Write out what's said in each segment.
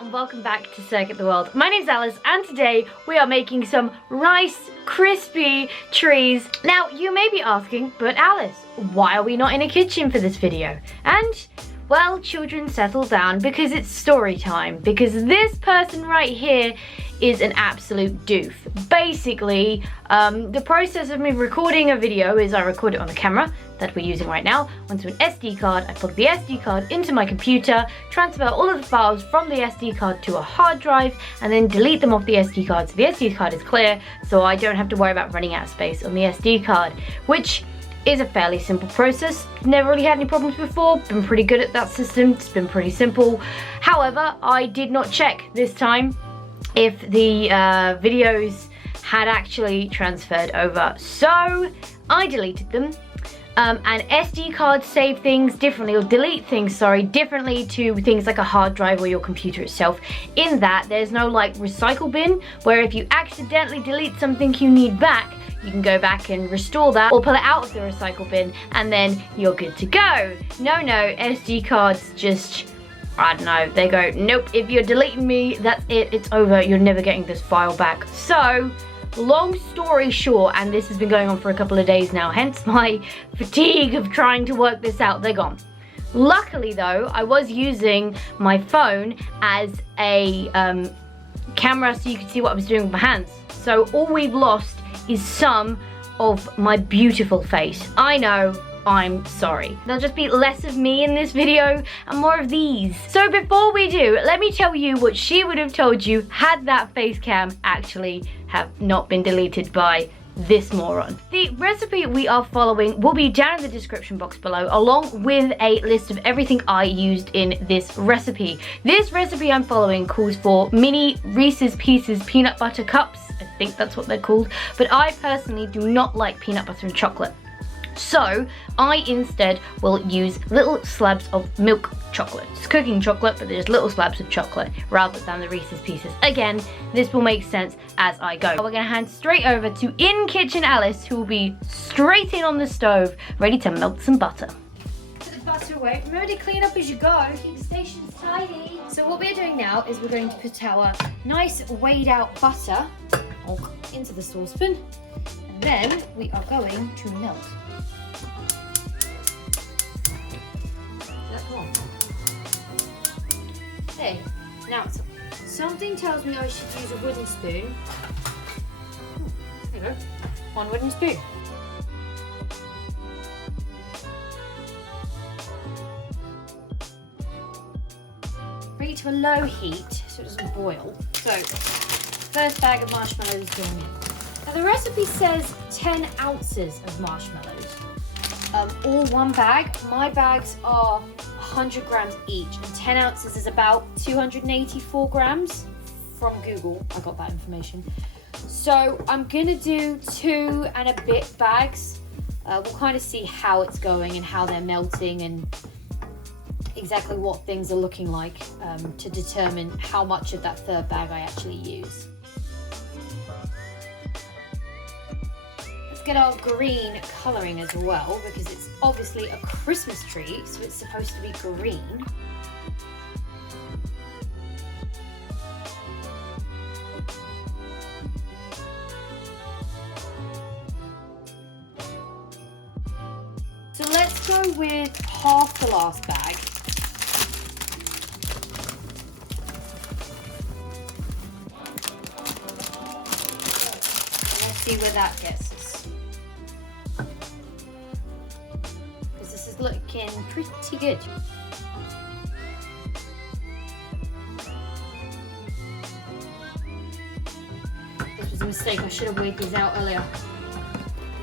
and welcome back to Circuit the World. My name's Alice and today we are making some rice crispy trees. Now you may be asking, but Alice, why are we not in a kitchen for this video? And well, children, settle down because it's story time, because this person right here is an absolute doof. Basically, the process of me recording a video is I record it on the camera that we're using right now onto an SD card. I plug the SD card into my computer, transfer all of the files from the SD card to a hard drive, and then delete them off the SD card so the SD card is clear, so I don't have to worry about running out of space on the SD card, which is a fairly simple process. Never really had any problems before, been pretty good at that system, it's been pretty simple. However, I did not check this time if the videos had actually transferred over, so I deleted them. And SD cards save things differently, or delete things, sorry, differently to things like a hard drive or your computer itself, in that there's no like recycle bin, where if you accidentally delete something you need back, you can go back and restore that or pull it out of the recycle bin and then you're good to go. No, SD cards just, I don't know, they go, nope, if you're deleting me, that's it, it's over, you're never getting this file back. So, long story short, and this has been going on for a couple of days now, hence my fatigue of trying to work this out, they're gone. Luckily though, I was using my phone as a camera so you could see what I was doing with my hands. So all we've lost is some of my beautiful face. I know, I'm sorry. There'll just be less of me in this video and more of these. So before we do, let me tell you what she would have told you had that face cam actually have not been deleted by this moron. The recipe we are following will be down in the description box below, along with a list of everything I used in this recipe. This recipe I'm following calls for mini Reese's Pieces peanut butter cups. I think that's what they're called, but I personally do not like peanut butter and chocolate. So I instead will use little slabs of milk chocolate. It's cooking chocolate, but there's little slabs of chocolate rather than the Reese's Pieces. Again, this will make sense as I go. We're gonna hand straight over to In Kitchen Alice, who will be straight in on the stove, ready to melt some butter. Put the butter away. Remember to clean up as you go. Keep the stations tidy. So what we're doing now is we're going to put our nice weighed out butter into the saucepan, and then we are going to melt. Okay, now something tells me I should use a wooden spoon. There you go, one wooden spoon. Bring it to a low heat so it doesn't boil. So, first bag of marshmallows going in. Now the recipe says 10 ounces of marshmallows. All one bag. My bags are 100 grams each, and 10 ounces is about 284 grams from Google. I got that information. So I'm gonna do 2 and a bit bags. We'll kind of see how it's going and how they're melting and exactly what things are looking like to determine how much of that third bag I actually use. Let's get our green colouring as well, because it's obviously a Christmas tree, so it's supposed to be green. So let's go with half the last bag. And let's see where that gets us. This is looking pretty good. This was a mistake, I should have weighed these out earlier.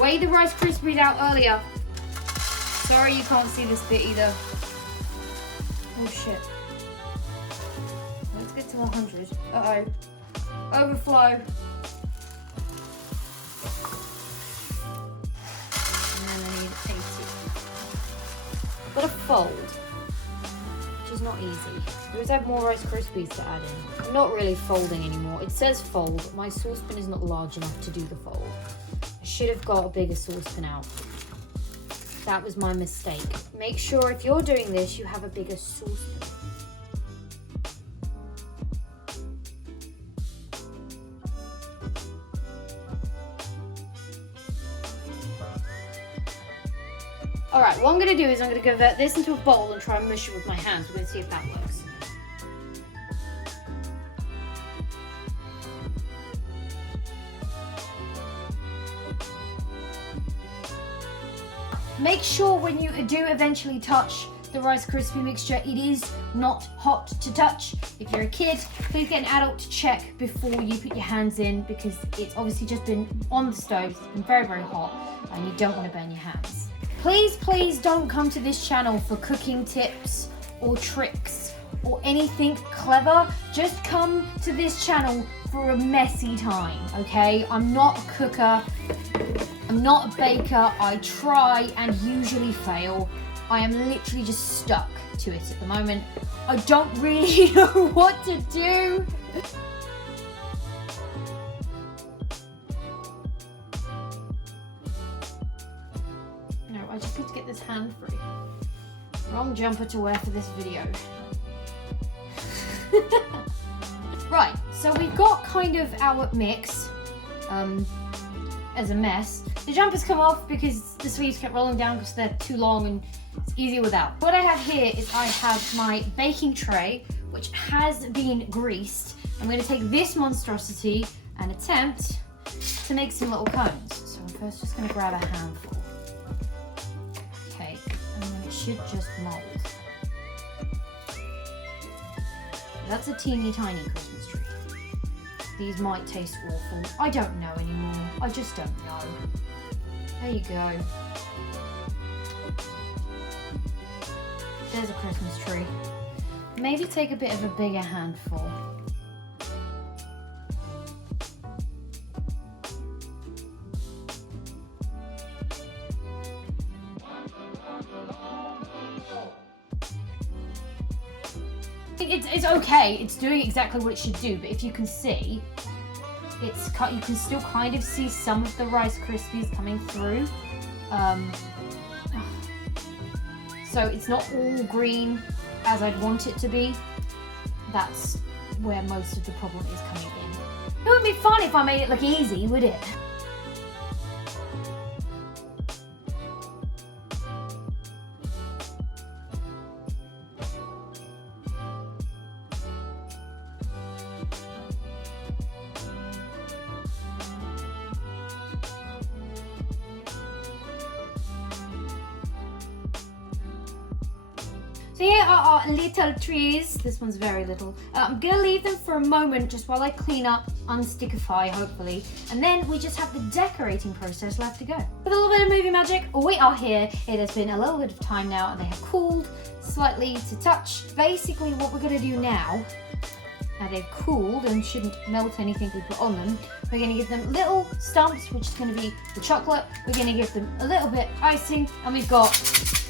Weigh the Rice Krispies out earlier. Sorry you can't see this bit either. Oh shit. Let's get to 100. Uh-oh. Overflow. Got to fold, which is not easy. We always have more Rice Krispies to add in. I'm not really folding anymore. It says fold. My saucepan is not large enough to do the fold. I should have got a bigger saucepan out. That was my mistake. Make sure if you're doing this, you have a bigger saucepan. Alright, what I'm going to do is I'm going to convert this into a bowl and try and mush it with my hands. We're going to see if that works. Make sure when you do eventually touch the Rice Krispie mixture, it is not hot to touch. If you're a kid, please get an adult to check before you put your hands in, because it's obviously just been on the stove, it's been very, very hot, and you don't want to burn your hands. Please, please don't come to this channel for cooking tips or tricks or anything clever. Just come to this channel for a messy time, okay? I'm not a cooker. I'm not a baker. I try and usually fail. I am literally just stuck to it at the moment. I don't really know what to do. No, I just need to get this hand free. Wrong jumper to wear for this video. Right, so we've got kind of our mix as a mess. The jumpers come off because the sleeves kept rolling down because they're too long and it's easier without. What I have here is I have my baking tray, which has been greased. I'm going to take this monstrosity and attempt to make some little cones. So I'm first just going to grab a handful. Okay, and then it should just mold. That's a teeny tiny Christmas tree. These might taste awful. I don't know anymore. I just don't know. There you go. There's a Christmas tree. Maybe take a bit of a bigger handful. It's okay. It's doing exactly what it should do. But if you can see, you can still kind of see some of the Rice Krispies coming through. So it's not all green as I'd want it to be. That's where most of the problem is coming in. It wouldn't be fun if I made it look easy, would it? So here are our little trees. This one's very little. I'm gonna leave them for a moment just while I clean up, unstickify hopefully, and then we just have the decorating process left to go. With a little bit of movie magic, we are here. It has been a little bit of time now and they have cooled slightly to touch. Basically what we're gonna do now, now they've cooled and shouldn't melt anything we put on them, we're gonna give them little stumps, which is gonna be the chocolate. We're gonna give them a little bit icing, and we've got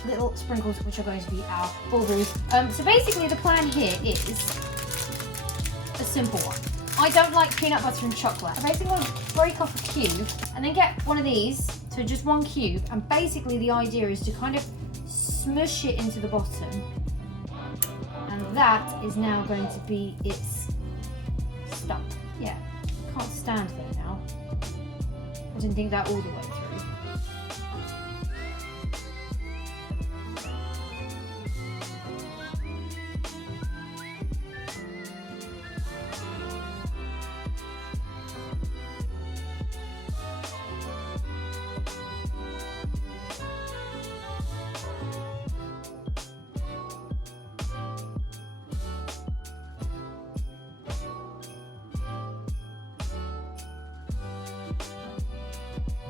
little sprinkles, which are going to be our baubles. So basically the plan here is a simple one. I don't like peanut butter and chocolate. I basically want to break off a cube and then get one of these, so just one cube, and basically the idea is to kind of smush it into the bottom, and that is now going to be its stump. Yeah, can't stand there now. I didn't think that all the way through.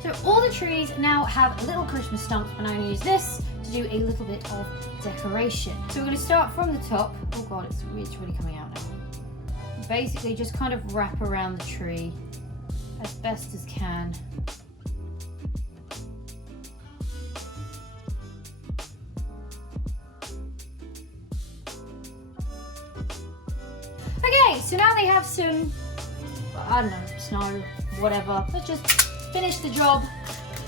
So all the trees now have little Christmas stumps, and I'm going to use this to do a little bit of decoration. So we're going to start from the top. Oh god, it's really coming out now. Basically just kind of wrap around the tree as best as can. Okay, so now they have some, I don't know, snow, whatever. Let's just finish the job,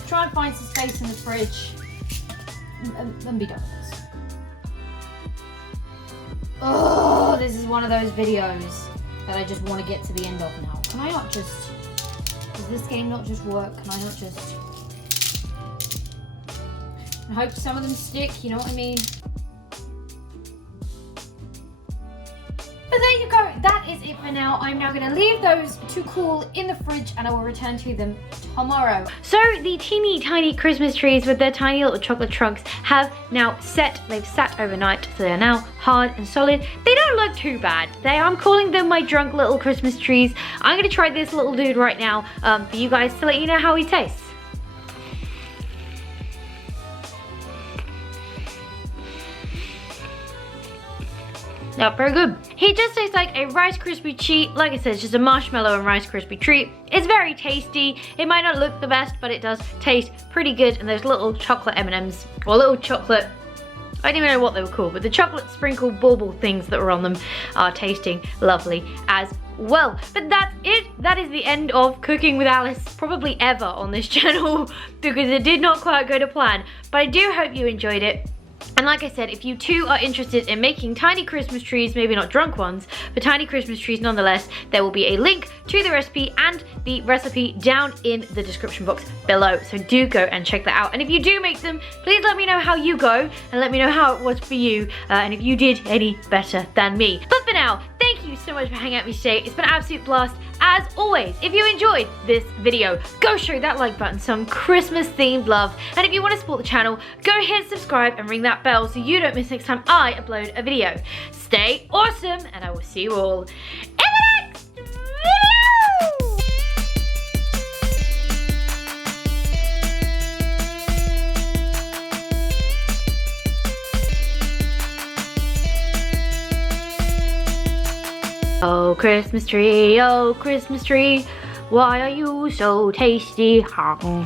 try and find some space in the fridge, and be done with this. Oh, this is one of those videos that I just want to get to the end of now. Can I not just, does this game not just work? Can I not just, I hope some of them stick, you know what I mean? But there you go, that is it for now. I'm now gonna leave those to cool in the fridge and I will return to them tomorrow. So the teeny tiny Christmas trees with their tiny little chocolate trunks have now set. They've sat overnight, so they're now hard and solid. They don't look too bad. I'm calling them my drunk little Christmas trees. I'm gonna try this little dude right now for you guys to let you know how he tastes. Not very good. He just tastes like a Rice Krispie treat. Like I said, it's just a marshmallow and Rice Krispie treat. It's very tasty. It might not look the best, but it does taste pretty good. And those little chocolate M&Ms, or little chocolate, I don't even know what they were called, but the chocolate sprinkle bauble things that were on them are tasting lovely as well. But that's it. That is the end of Cooking with Alice, probably ever on this channel, because it did not quite go to plan. But I do hope you enjoyed it. And like I said, if you too are interested in making tiny Christmas trees, maybe not drunk ones, but tiny Christmas trees nonetheless, there will be a link to the recipe and the recipe down in the description box below. So do go and check that out. And if you do make them, please let me know how you go and let me know how it was for you and if you did any better than me. But for now, thank you so much for hanging out with me today. It's been an absolute blast. As always, if you enjoyed this video, go show that like button some Christmas themed love. And if you want to support the channel, go hit subscribe and ring that bell so you don't miss next time I upload a video. Stay awesome, and I will see you all in the next video! Oh Christmas tree, why are you so tasty?